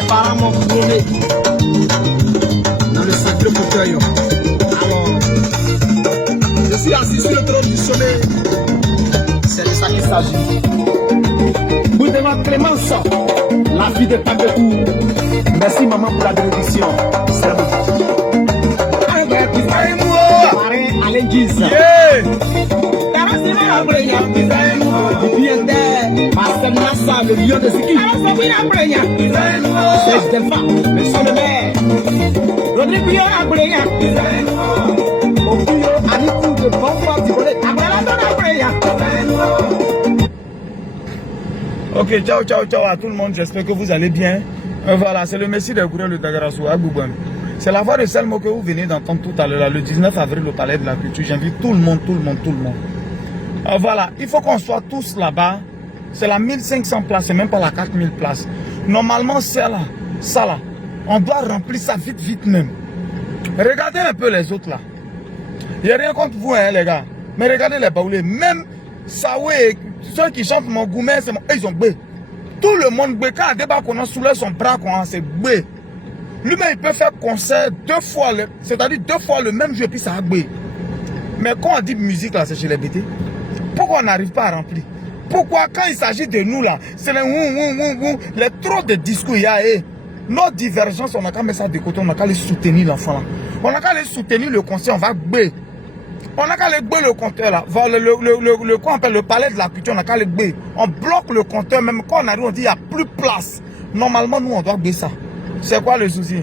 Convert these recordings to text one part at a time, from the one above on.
Mes parents m'ont crevé dans le sacré fauteuil. Alors, je suis assis sur le trône du sommet. C'est de ça qu'il s'agit. Vous devant Clémence, la fille de Tabekou. Merci maman pour la bénédiction. C'est bon. Alain Guise. Le lion de Ziki. C'est Stéphane, le son de mer. Rodrigo Abreya. Opio Anikou de Bomba Tibolé. Ok, ciao, ciao, ciao à tout le monde. J'espère que vous allez bien. Voilà, c'est le Messie de Gourel de Dagarassou à Goubouane. C'est la voix de Selmo que vous venez d'entendre tout à l'heure, le 19 avril au Palais de la Culture. J'invite tout le monde. Voilà, il faut qu'on soit tous là-bas. C'est la 1500 places, c'est même pas la 4000 places. Normalement, c'est là, ça là. On doit remplir ça vite même. Regardez un peu les autres là. Il n'y a rien contre vous, hein, les gars. Mais regardez les baoulés. Même Saoué, ceux qui chantent mon gourmet, ils ont bé. Tout le monde bé. Quand un débat qu'on a soulève son bras, c'est bé. Lui-même, il peut faire concert deux fois, c'est-à-dire deux fois le même jeu, puis ça a bé. Mais quand on dit musique là, c'est chez les BT. Pourquoi on n'arrive pas à remplir? Pourquoi quand il s'agit de nous là, c'est les trop de discours, il y a nos divergences, on n'a qu'à mettre ça de côté, on n'a qu'à les soutenir l'enfant là. On n'a qu'à les soutenir le conseil, on va bé. On n'a qu'à les bé le compteur là. Qu'on appelle le palais de la culture, on n'a qu'à les bé. On bloque le compteur, même quand on arrive, on dit il n'y a plus de place. Normalement, nous on doit bé ça. C'est quoi le souci?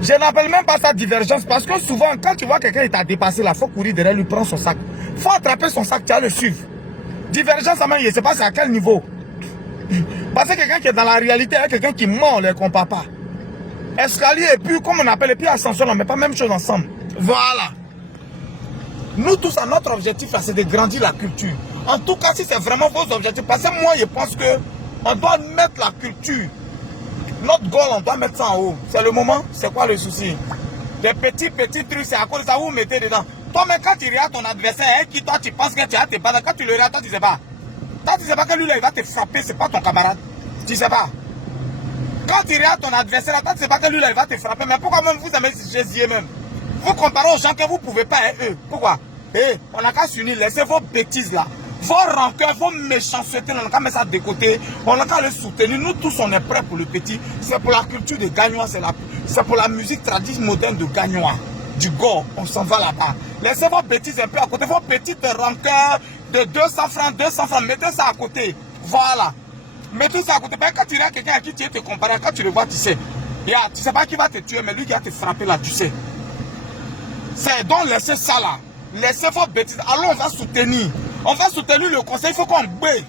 Je n'appelle même pas ça divergence parce que souvent, quand tu vois quelqu'un qui t'a dépassé là, il faut courir derrière lui, prendre son sac. Il faut attraper son sac, tu vas le suivre. Divergence, je ne sais pas c'est à quel niveau. Parce que quelqu'un qui est dans la réalité, quelqu'un qui ment, on ne les compare pas. Escalier et puis, comme on appelle, et puis ascension, on ne met pas la même chose ensemble. Voilà. Nous tous, notre objectif là, c'est de grandir la culture. En tout cas, si c'est vraiment vos objectifs, parce que moi, je pense que on doit mettre la culture. Notre goal, on doit mettre ça en haut. C'est le moment, c'est quoi le souci? Des petits trucs, c'est à cause de ça, vous mettez dedans. Toi, mais quand tu regardes ton adversaire, qui toi, tu penses que tu vas te battre, quand tu le regardes, toi, tu ne sais pas. Toi, tu ne sais pas que lui, là, il va te frapper, c'est pas ton camarade. Tu ne sais pas. Quand tu regardes ton adversaire, toi, tu ne sais pas que lui, là, il va te frapper. Mais pourquoi même vous aimez Jésus même? Vous comparez aux gens que vous ne pouvez pas, eux. Pourquoi? On n'a qu'à s'unir, laissez vos bêtises là. Vos rancœurs, vos méchancetés, on n'a qu'à mettre ça de côté. On n'a qu'à les soutenir. Nous tous, on est prêts pour le petit. C'est pour la culture de Gagnois, c'est pour la musique traditionnelle moderne de Gagnois. Du Go, on s'en va là-bas. Laissez vos bêtises un peu à côté. Vos petites rancœurs de 200 francs, mettez ça à côté. Voilà. Mettez ça à côté. Quand tu regardes quelqu'un à qui tu es te comparer, quand tu le vois, tu sais. Tu ne sais pas qui va te tuer, mais lui qui va te frapper là, tu sais. C'est donc laissez ça là. Laissez vos bêtises. Allons, on va soutenir. On va soutenir le conseil, il faut qu'on baie.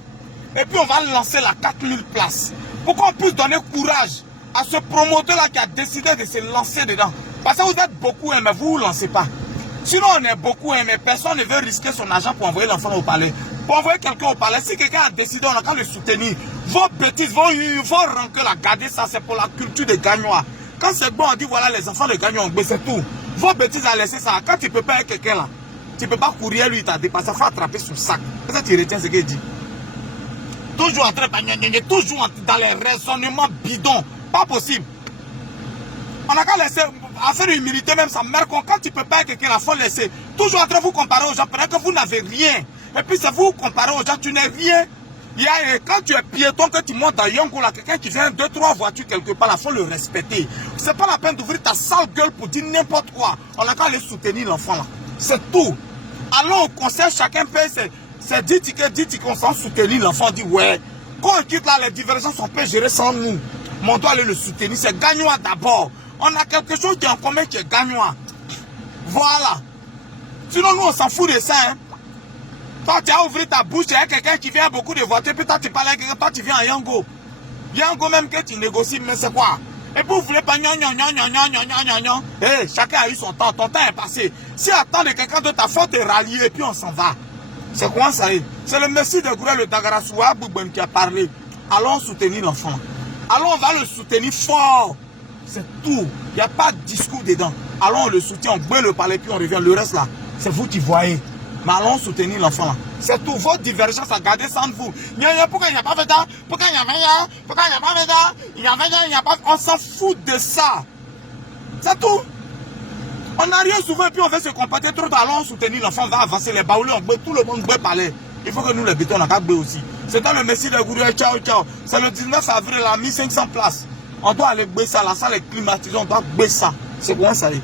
Et puis on va lancer la 4000 places. Pour qu'on puisse donner courage à ce promoteur là qui a décidé de se lancer dedans. Parce que vous êtes beaucoup, mais vous ne vous lancez pas. Sinon on est beaucoup, mais personne ne veut risquer son argent pour envoyer l'enfant au palais. Pour envoyer quelqu'un au palais, si quelqu'un a décidé, on a qu'à le soutenir. Vos bêtises, vos rancœurs, là, gardez ça, c'est pour la culture des Gagnois. Quand c'est bon, on dit voilà les enfants de Gagnois, c'est tout. Vos bêtises à laisser ça. Quand tu ne peux pas avec quelqu'un là, tu ne peux pas courir, lui, il t'a dépassé, il faut attraper son sac. Ça, tu retiens ce qu'il dit. Toujours en train de toujours dans les raisonnements bidons. Pas possible. On n'a qu'à laisser, à faire humilité même, ça mère quand tu ne peux pas avec quelqu'un, il faut laisser. Toujours en train de vous comparer aux gens, peut-être que vous n'avez rien. Et puis c'est vous comparer aux gens, tu n'es rien. Quand tu es piéton, que tu montes dans Yongo, là, quelqu'un qui vient 2-3 voitures quelque part, il faut le respecter. C'est pas la peine d'ouvrir ta sale gueule pour dire n'importe quoi. On n'a qu'à aller soutenir l'enfant là. C'est tout. Allons au conseil, chacun paye ses 10 tickets, on s'en soutenir. L'enfant dit ouais. Quand on quitte là, les divergences, on peut gérer sans nous. Mais on doit aller le soutenir. C'est Gagnois d'abord. On a quelque chose qui est en commun qui est Gagnois. Voilà. Sinon, nous, on s'en fout de ça. Hein. Toi, tu as ouvert ta bouche, il y a quelqu'un qui vient à beaucoup de voitures, puis toi, tu parles avec quelqu'un, toi, tu viens à Yango. Yango même que tu négocies, mais c'est quoi? Et puis vous voulez pas chacun a eu son temps, ton temps est passé. Si attend de quelqu'un d'autre, ta faute est ralliée et puis on s'en va. C'est quoi ça? C'est le Messie de Gourel le Dagarassou qui a parlé. Allons soutenir l'enfant. Allons, on va le soutenir fort. C'est tout. Il n'y a pas de discours dedans. Allons, on le soutient, on boit le palais, puis on revient. Le reste là, c'est vous qui voyez. Mais allons soutenir l'enfant là. C'est tout. Votre divergence à garder ça entre vous. Pourquoi il n'y a pas fait ça? Pourquoi il n'y a pas fait ça? Pourquoi il n'y a pas fait ça? Il y a fait ça, il n'y a pas. On s'en fout de ça. C'est tout. On arrive souvent et puis on veut se comporter trop tard. Allons soutenir l'enfant, on va avancer les baoulés, tout le monde veut parler. Il faut que nous les bétons, on a qu'à aussi. C'est dans le Messie de Gourou, ciao, ciao. C'est le 19 avril, à 1500 places. On doit aller baisser ça, la salle est climatisée, on doit baisser ça. C'est bon ça y est.